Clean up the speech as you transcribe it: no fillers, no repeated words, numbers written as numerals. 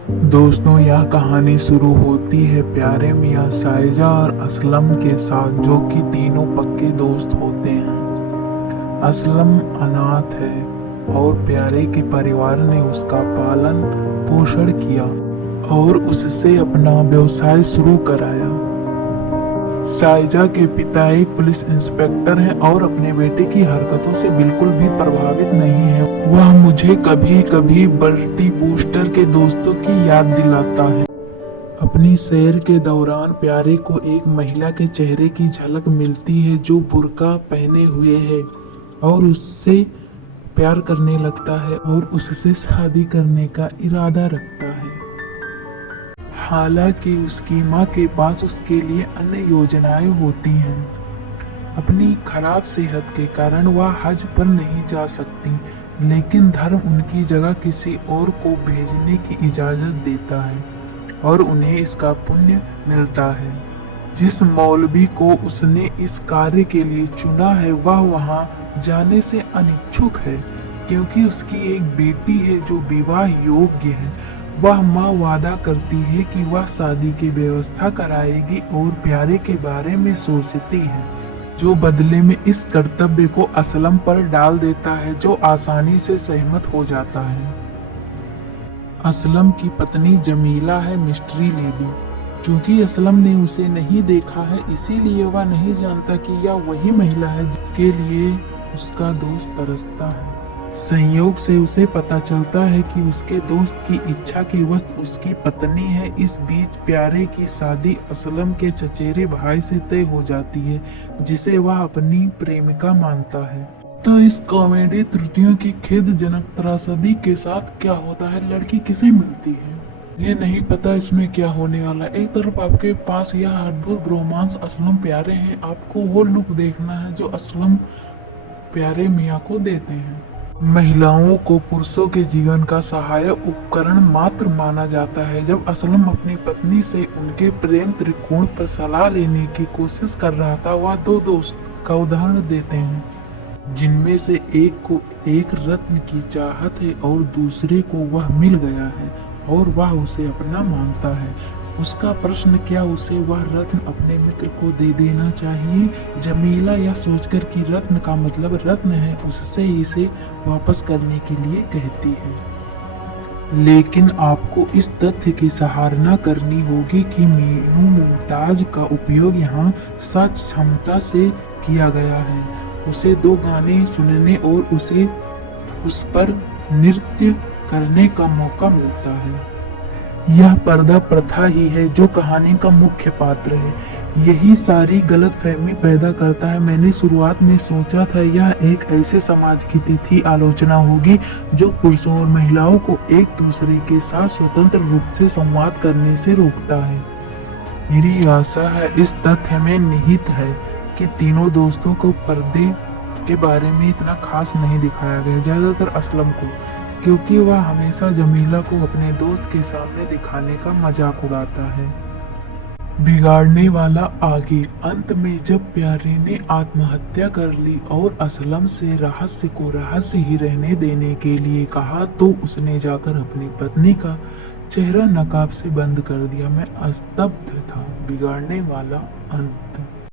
दोस्तों, यह कहानी शुरू होती है प्यारे मियाँ साइजा और असलम के साथ, जो कि तीनों पक्के दोस्त होते हैं। असलम अनाथ है और प्यारे के परिवार ने उसका पालन पोषण किया और उससे अपना व्यवसाय शुरू कराया। साइजा के पिता एक पुलिस इंस्पेक्टर हैं और अपने बेटे की हरकतों से बिल्कुल भी प्रभावित नहीं है। वह मुझे कभी कभी बर्टी बूस्टर के दोस्तों की याद दिलाता है। अपनी सैर के दौरान प्यारे को एक महिला के चेहरे की झलक मिलती है जो बुर्का पहने हुए है और उससे प्यार करने लगता है और उससे शादी करने का इरादा रखता है। हालांकि उसकी माँ के पास उसके लिए अन्य योजनाएं होती हैं। अपनी खराब सेहत के कारण वह हज पर नहीं जा सकती, लेकिन धर्म उनकी जगह किसी और को भेजने की इजाज़त देता है और उन्हें इसका पुण्य मिलता है। जिस मौलवी को उसने इस कार्य के लिए चुना है वह वहां जाने से अनिच्छुक है, क्योंकि उसकी एक बेटी है जो विवाह योग्य है। वह माँ वादा करती है कि वह शादी की व्यवस्था कराएगी और प्यारे के बारे में सोचती है, जो बदले में इस कर्तव्य को असलम पर डाल देता है, जो आसानी से सहमत हो जाता है। असलम की पत्नी जमीला है मिस्ट्री लेडी। चूंकि असलम ने उसे नहीं देखा है, इसीलिए वह नहीं जानता कि यह वही महिला है जिसके लिए उसका दोस्त तरसता है। संयोग से उसे पता चलता है कि उसके दोस्त की इच्छा की वश उसकी पत्नी है। इस बीच प्यारे की शादी असलम के चचेरे भाई से तय हो जाती है, जिसे वह अपनी प्रेमिका मानता है। तो इस कॉमेडी त्रुटियों की खेदजनक त्रासदी के साथ क्या होता है, लड़की किसे मिलती है, ये नहीं पता इसमें क्या होने वाला है। एक तरफ आपके पास यह अद्भुत रोमांस असलम प्यारे हैं, आपको वो लुक देखना है जो असलम प्यारे मियाँ को देते हैं। महिलाओं को पुरुषों के जीवन का सहायक उपकरण मात्र माना जाता है। जब असलम अपनी पत्नी से उनके प्रेम त्रिकोण पर सलाह लेने की कोशिश कर रहा था, वह दो दोस्त का उदाहरण देते हैं, जिनमें से एक को एक रत्न की चाहत है और दूसरे को वह मिल गया है और वह उसे अपना मानता है। उसका प्रश्न, क्या उसे वह रत्न अपने मित्र को दे देना चाहिए? जमीला यह सोचकर कि रत्न का मतलब रत्न है, उससे इसे वापस करने के लिए कहती है। लेकिन आपको इस तथ्य की सराहना करनी होगी कि मीनू मुमताज का उपयोग यहाँ सच क्षमता से किया गया है। उसे दो गाने सुनने और उसे उस पर नृत्य करने का मौका मिलता है। यह पर्दा प्रथा ही है जो कहानी का मुख्य पात्र है। यही सारी गलतफहमी पैदा करता है। मैंने शुरुआत में सोचा था यह एक ऐसे समाज की तिथि आलोचना होगी जो पुरुषों और महिलाओं को एक दूसरे के साथ स्वतंत्र रूप से संवाद करने से रोकता है। मेरी आशा है इस तथ्य में निहित है कि तीनों दोस्तों को पर्दे के बारे में इतना खास नहीं दिखाया गया, ज्यादातर असलम को, क्योंकि वह हमेशा जमीला को अपने दोस्त के सामने दिखाने का मजाक उड़ाता है। बिगाड़ने वाला आगे। अंत में जब प्यारे ने आत्महत्या कर ली और असलम से रहस्य को रहस्य ही रहने देने के लिए कहा, तो उसने जाकर अपनी पत्नी का चेहरा नकाब से बंद कर दिया। मैं स्तब्ध था। बिगाड़ने वाला अंत।